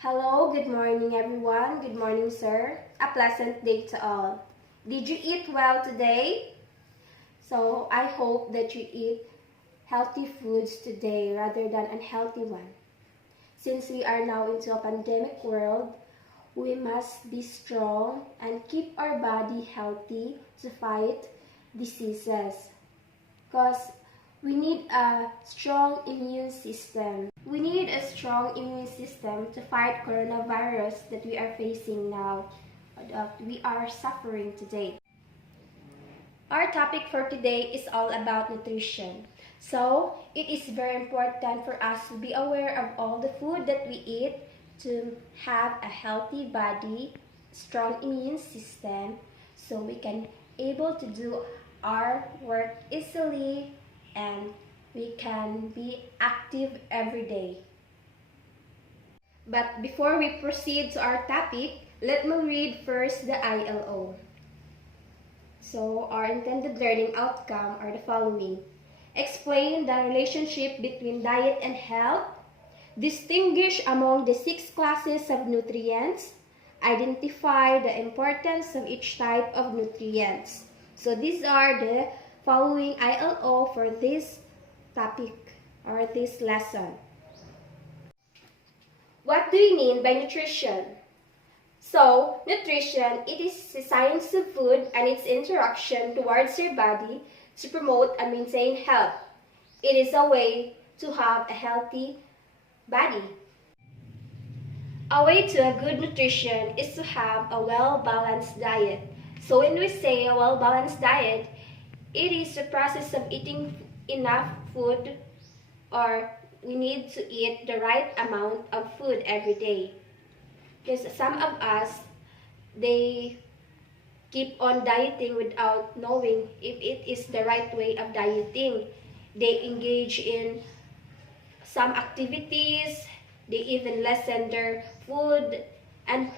Hello, good morning everyone. Good morning, sir. A pleasant day to all. Did you eat well today? So I hope that you eat healthy foods today rather than unhealthy one. Since we are now into a pandemic world, we must be strong and keep our body healthy to fight diseases. Because we need a strong immune system. We need a strong immune system to fight coronavirus that we are facing now, that we are suffering today. Our topic for today is all about nutrition. So, it is very important for us to be aware of all the food that we eat to have a healthy body, strong immune system, so we can able to do our work easily and we can be active every day. But before we proceed to our topic, let me read first the ILO. So our intended learning outcome are the following. Explain the relationship between diet and health. Distinguish among the 6 classes of nutrients. Identify the importance of each type of nutrients. So these are the following ILO for this topic or this lesson. What do you mean by nutrition? So, nutrition, it is the science of food and its interaction towards your body to promote and maintain health. It is a way to have a healthy body. A way to a good nutrition is to have a well-balanced diet. So when we say a well-balanced diet, it is the process of eating enough food, or we need to eat the right amount of food every day. Because some of us, they keep on dieting without knowing if it is the right way of dieting. They engage in some activities, they even lessen their food, and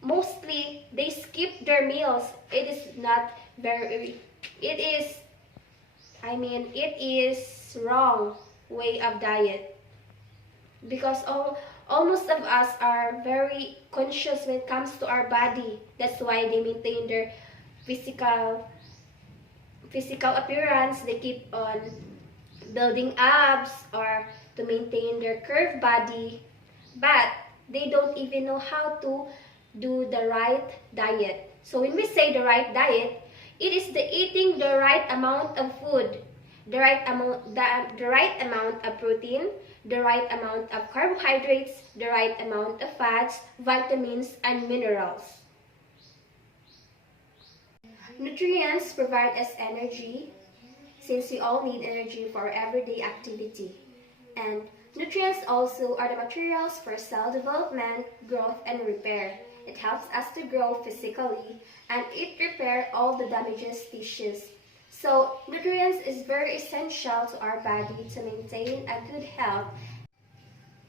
mostly they skip their meals. It is wrong way of diet. Because almost of us are very conscious when it comes to our body. That's why they maintain their physical appearance. They keep on building abs or to maintain their curved body, but they don't even know how to do the right diet. So when we say the right diet, it is the eating the right amount of food, the right amount of protein, the right amount of carbohydrates, the right amount of fats, vitamins, and minerals. Nutrients provide us energy, since we all need energy for our everyday activity. And nutrients also are the materials for cell development, growth, and repair. It helps us to grow physically, and it repairs all the damaged tissues. So, nutrients is very essential to our body to maintain a good health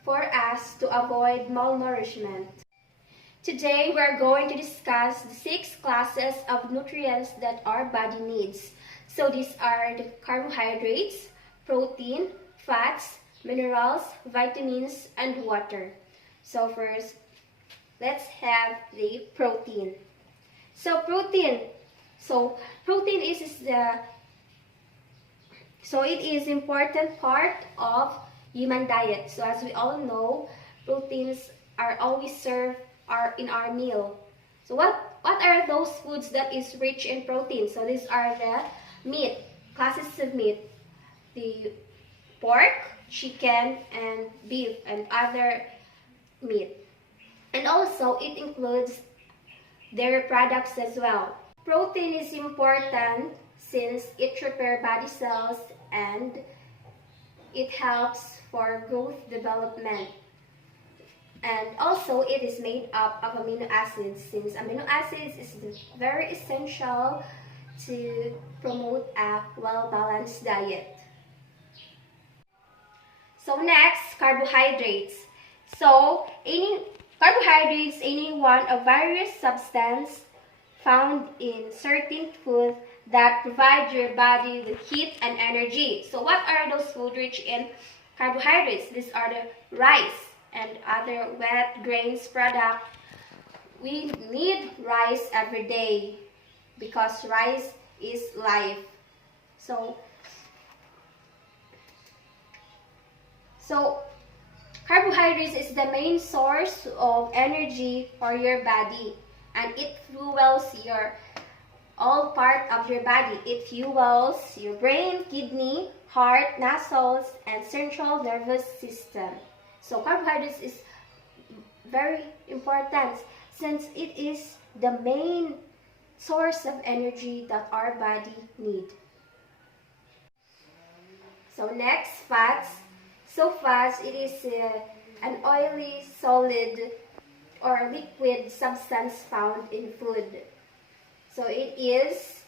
for us to avoid malnourishment. Today, we are going to discuss the 6 classes of nutrients that our body needs. So, these are the carbohydrates, protein, fats, minerals, vitamins, and water. So, first, let's have the protein. So, protein it is important part of human diet. So as we all know, proteins are always served in our meal. So what are those foods that is rich in protein? So these are the meat, classes of meat. The pork, chicken, and beef, and other meat. And also it includes dairy products as well. Protein is important since it repairs body cells and it helps for growth development. And also it is made up of amino acids, since amino acids is very essential to promote a well-balanced diet. So next, carbohydrates. So carbohydrates, any one of various substances found in certain food that provide your body with heat and energy. So what are those food rich in carbohydrates? These are the rice, and other wet grains product, we need rice every day because rice is life. So carbohydrates is the main source of energy for your body, and it fuels your all part of your body. It fuels your brain, kidney, heart, muscles, and central nervous system. So carbohydrates is very important since it is the main source of energy that our body needs. So next, fats. So fats, it is an oily, solid, or liquid substance found in food. So it is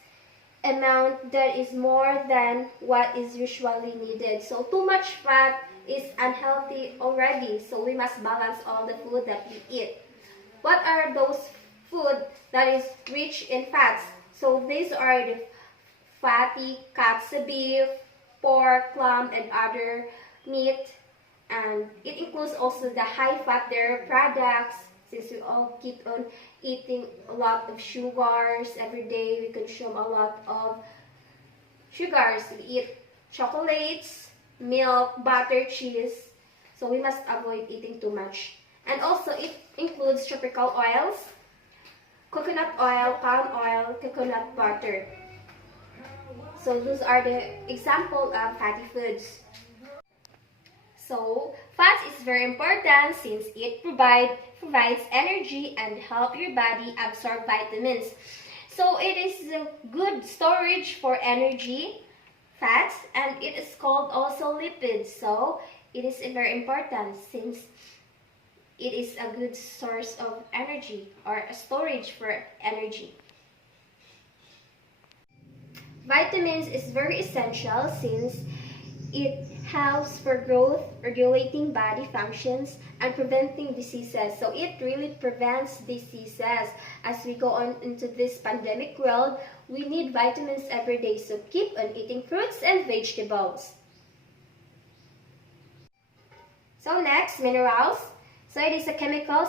amount that is more than what is usually needed. So too much fat is unhealthy already. So we must balance all the food that we eat. What are those food that is rich in fats? So these are the fatty cuts of beef, pork, lamb, and other meat. And it includes also the high-fat dairy products, since we all keep on eating a lot of sugars every day. We consume a lot of sugars. We eat chocolates, milk, butter, cheese. So we must avoid eating too much. And also it includes tropical oils, coconut oil, palm oil, coconut butter. So those are the example of fatty foods. So fats is very important since it provides energy and help your body absorb vitamins. So it is a good storage for energy, fats, and it is called also lipids. So it is very important since it is a good source of energy or a storage for energy. Vitamins is very essential since it helps for growth, regulating body functions, and preventing diseases. So it really prevents diseases. As we go on into this pandemic world, we need vitamins every day. So keep on eating fruits and vegetables. So next, minerals. So it is a chemical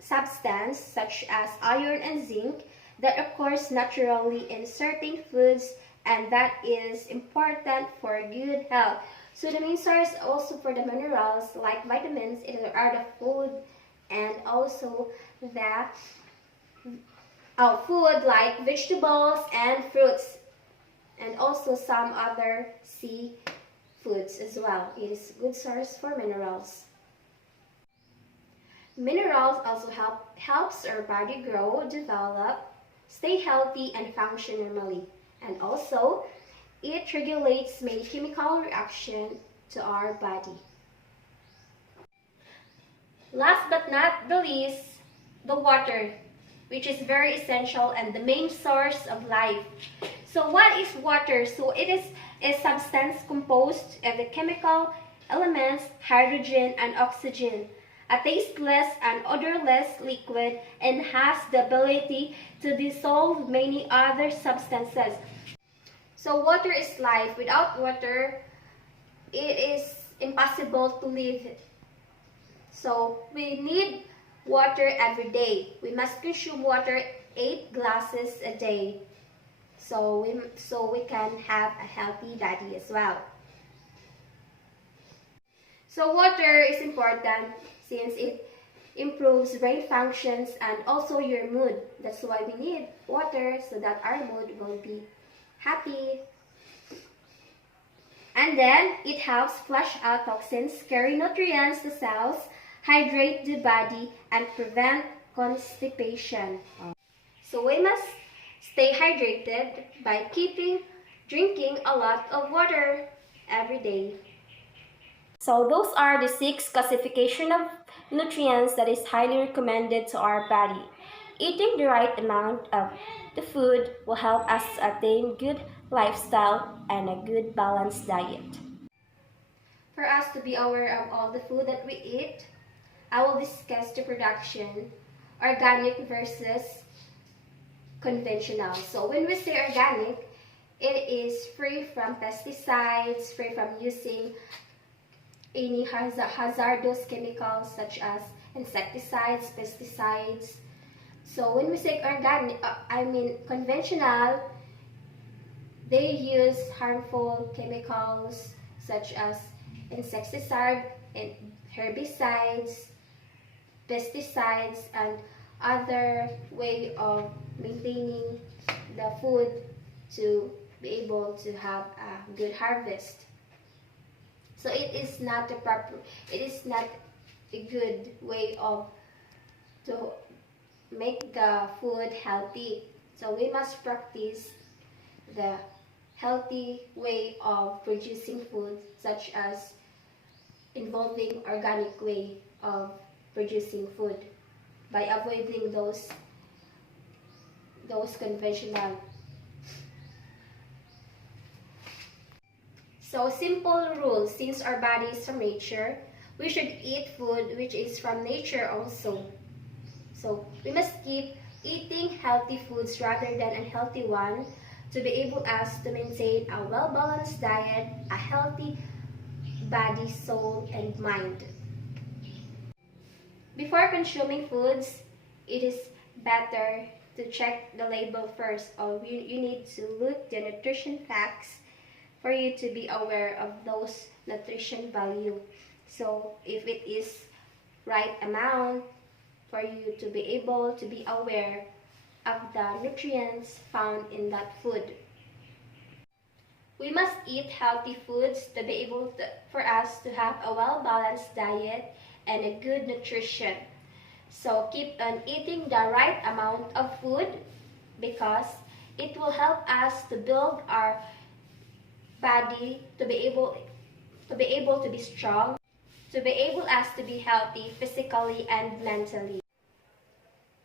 substance such as iron and zinc that occurs naturally in certain foods, and that is important for good health. So the main source also for the minerals like vitamins are the food, and also the food like vegetables and fruits, and also some other sea foods as well. It is a good source for minerals. Minerals also helps our body grow, develop, stay healthy, and function normally. And also, it regulates many chemical reactions to our body. Last but not the least, the water, which is very essential and the main source of life. So what is water? So it is a substance composed of the chemical elements hydrogen and oxygen, a tasteless and odorless liquid, and has the ability to dissolve many other substances. So water is life. Without water, it is impossible to live. So we need water every day. We must consume water 8 glasses a day. So we can have a healthy body as well. So water is important since it improves brain functions and also your mood. That's why we need water, so that our mood will be happy. And then it helps flush out toxins, carry nutrients to cells, hydrate the body, and prevent constipation. So we must stay hydrated by drinking a lot of water every day. So those are the 6 classification of nutrients that is highly recommended to our body. Eating the right amount of the food will help us attain good lifestyle and a good balanced diet. For us to be aware of all the food that we eat, I will discuss the production, organic versus conventional. So when we say organic, it is free from pesticides, free from using any hazardous chemicals such as insecticides, pesticides. So when we say organic, conventional, they use harmful chemicals such as insecticide and herbicides, pesticides, and other way of maintaining the food to be able to have a good harvest. So it is not a good way of to make the food healthy. So we must practice the healthy way of producing food, such as involving organic way of producing food by avoiding those conventional. So simple rules, since our body is from nature, we should eat food which is from nature also. So we must keep eating healthy foods rather than unhealthy ones to be able us to maintain a well-balanced diet, a healthy body, soul, and mind. Before consuming foods, it is better to check the label first, or you need to look the nutrition facts for you to be aware of those nutrition value. So if it is right amount for you to be able to be aware of the nutrients found in that food. We must eat healthy foods to be able for us to have a well-balanced diet and a good nutrition. So keep on eating the right amount of food because it will help us to build our body to be able to be strong, to be able us to be healthy physically and mentally.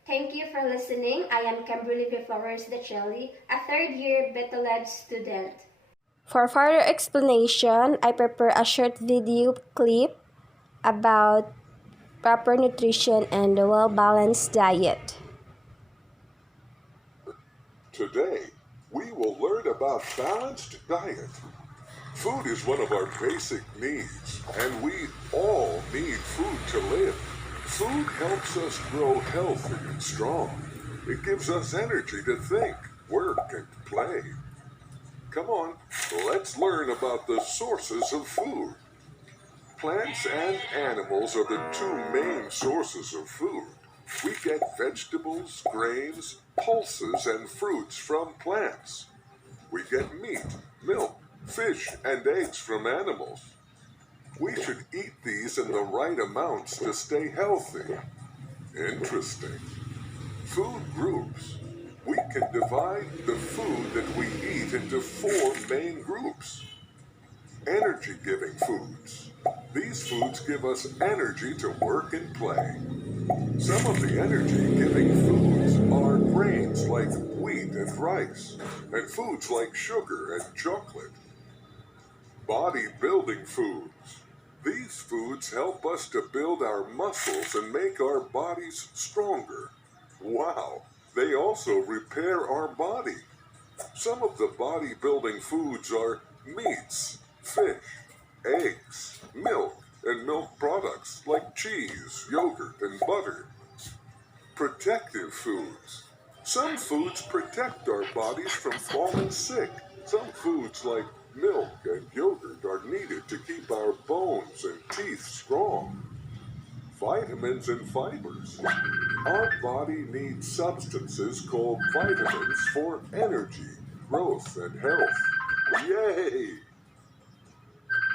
Thank you for listening. I am Kimberly V. Flores Decelli, a third-year Beta-Led student. For further explanation, I prepare a short video clip about proper nutrition and a well-balanced diet. Today, we will learn about balanced diet. Food is one of our basic needs, and we all need food to live. Food helps us grow healthy and strong. It gives us energy to think, work, and play. Come on, let's learn about the sources of food. Plants and animals are the two main sources of food. We get vegetables, grains, pulses, and fruits from plants. We get meat, milk, fish, and eggs from animals. We should eat these in the right amounts to stay healthy. Interesting. Food groups. We can divide the food that we eat into 4 main groups. Energy-giving foods. These foods give us energy to work and play. Some of the energy-giving foods are grains like wheat and rice, and foods like sugar and chocolate. Body-building foods. These foods help us to build our muscles and make our bodies stronger. Wow, they also repair our body. Some of the body-building foods are meats, fish, eggs, milk, and milk products like cheese, yogurt, and butter. Protective foods. Some foods protect our bodies from falling sick. Some foods like milk and yogurt are needed to keep our bones and teeth strong. Vitamins and fibers. Our body needs substances called vitamins for energy, growth, and health. Yay!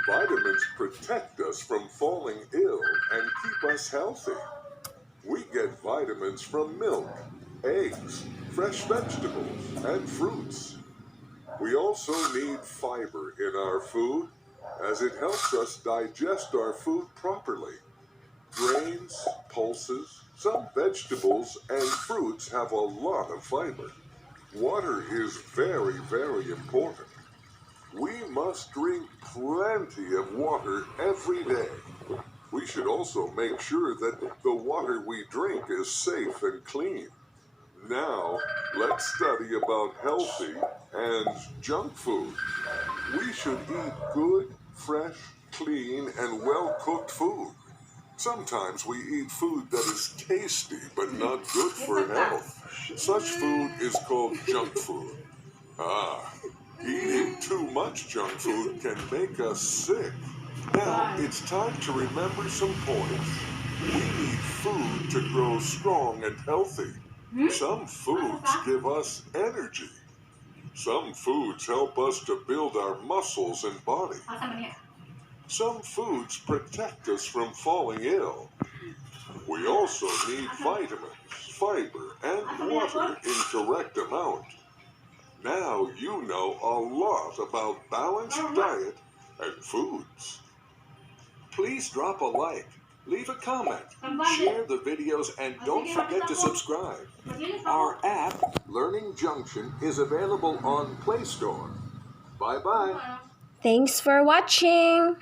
Vitamins protect us from falling ill and keep us healthy. We get vitamins from milk, eggs, fresh vegetables, and fruits. We also need fiber in our food as it helps us digest our food properly. Grains, pulses, some vegetables, and fruits have a lot of fiber. Water is very, very important. We must drink plenty of water every day. We should also make sure that the water we drink is safe and clean. Now, let's study about healthy and junk food. We should eat good, fresh, clean, and well-cooked food. Sometimes we eat food that is tasty but not good for health. Such food is called junk food. Ah, eating too much junk food can make us sick. Now it's time to remember some points. We need food to grow strong and healthy. Some foods give us energy. Some foods help us to build our muscles and body. Some foods protect us from falling ill. We also need vitamins, fiber, and water in correct amount. Now you know a lot about balanced diet and foods. Please drop a like, leave a comment, share the videos, and don't forget to subscribe. Our app, Learning Junction, is available on Play Store. Bye-bye. Thanks for watching.